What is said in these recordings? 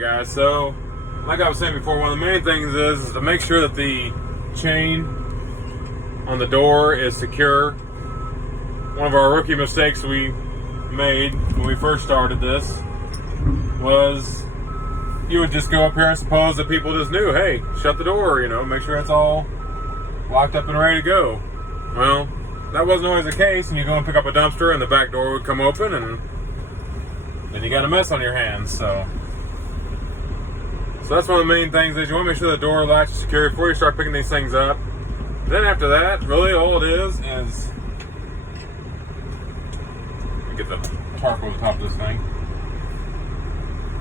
Alright guys, so like I was saying before, one of the main things is to make sure that the chain on the door is secure. One of our rookie mistakes we made when we first started this was you would just go up here and suppose that people just knew, hey, shut the door, make sure it's all locked up and ready to go. Well, that wasn't always the case, and you go and pick up a dumpster and the back door would come open and then you got a mess on your hands. So that's one of the main things is you want to make sure the door latch is secure before you start picking these things up. Then after that, really all it is let me get the tarp over the top of this thing.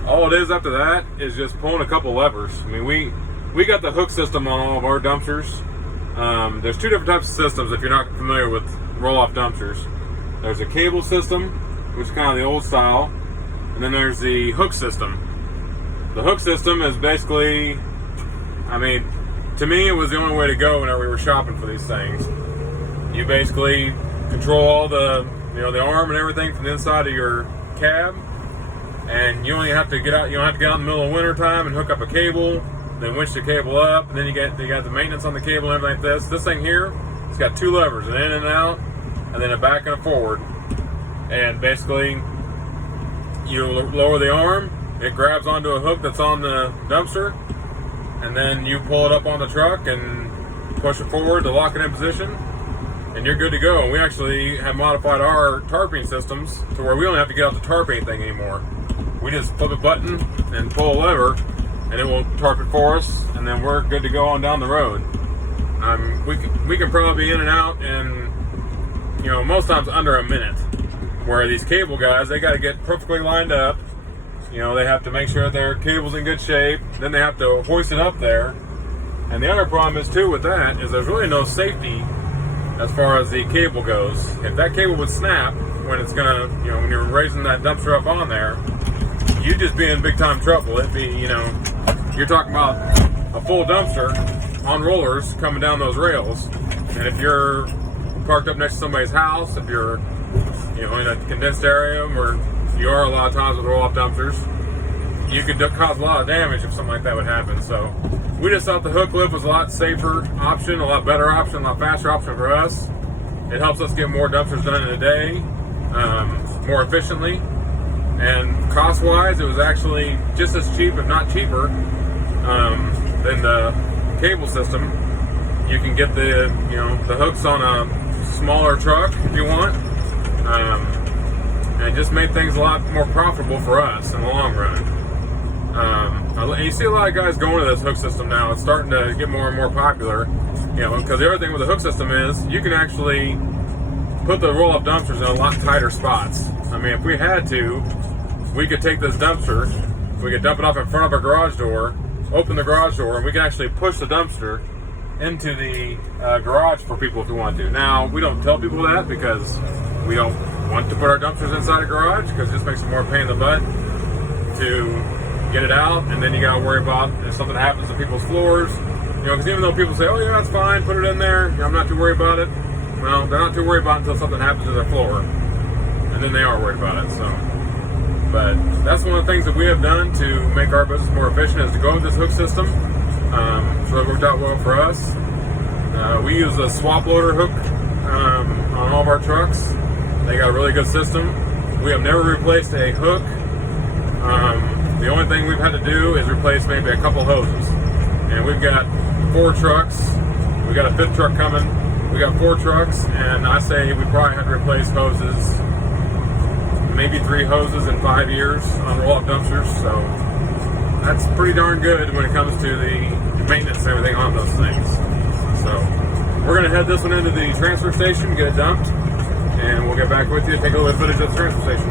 All it is after that is just pulling a couple levers. I mean, we got the hook system on all of our dumpsters. There's two different types of systems if you're not familiar with roll-off dumpsters. There's a cable system, which is kind of the old style, and then there's the hook system. The hook system is basically, to me it was the only way to go whenever we were shopping for these things. You basically control all the, the arm and everything from the inside of your cab, and you only have to get out. You don't have to get out in the middle of winter time and hook up a cable, then winch the cable up, and then you got the maintenance on the cable and everything like this. This thing here, it's got two levers, an in and out, and then a back and a forward. And basically, you lower the arm, it grabs onto a hook that's on the dumpster, and then you pull it up on the truck and push it forward to lock it in position, and you're good to go. And we actually have modified our tarping systems to where we don't have to get out the tarping thing anymore. We just flip a button and pull a lever, and it will tarp it for us, and then we're good to go on down the road. We can probably be in and out in, most times under a minute. Where these cable guys, they got to get perfectly lined up. They have to make sure their cable's in good shape. Then they have to hoist it up there. And the other problem is too with that is there's really no safety as far as the cable goes. If that cable would snap when it's gonna, when you're raising that dumpster up on there, you'd just be in big time trouble. It'd be, you're talking about a full dumpster on rollers coming down those rails. And if you're parked up next to somebody's house, if you're, in a condensed area where you are a lot of times with roll-off dumpsters, you could cause a lot of damage if something like that would happen. So we just thought the Hooklift was a lot safer option, a lot better option, a lot faster option for us. It helps us get more dumpsters done in a day, more efficiently. And cost-wise, it was actually just as cheap, if not cheaper, than the cable system. You can get the hooks on a smaller truck if you want, and it just made things a lot more profitable for us in the long run. And you see a lot of guys going to this hook system now. It's starting to get more and more popular, because the other thing with the hook system is you can actually put the roll-up dumpsters in a lot tighter spots. If we had to, we could take this dumpster, we could dump it off in front of our garage door, open the garage door, and we can actually push the dumpster into the garage for people if we want to. Now, we don't tell people that because we don't want to put our dumpsters inside a garage, because it just makes it more pain in the butt to get it out, and then you gotta worry about if something happens to people's floors. Because even though people say, oh yeah, that's fine, put it in there, I'm not too worried about it. Well, they're not too worried about it until something happens to their floor, and then they are worried about it. But that's one of the things that we have done to make our business more efficient is to go with this hook system. So it worked out well for us. We use a swap loader hook on all of our trucks. They got a really good system. We have never replaced a hook. The only thing we've had to do is replace maybe a couple hoses. And we've got 4 trucks. We got a 5th truck coming. We got 4 trucks, and I say we probably had to replace hoses, maybe 3 hoses in 5 years on roll-up dumpsters. So that's pretty darn good when it comes to the maintenance and everything on those things. So we're gonna head this one into the transfer station, get it dumped, and we'll get back with you, take a little footage of the transfer station.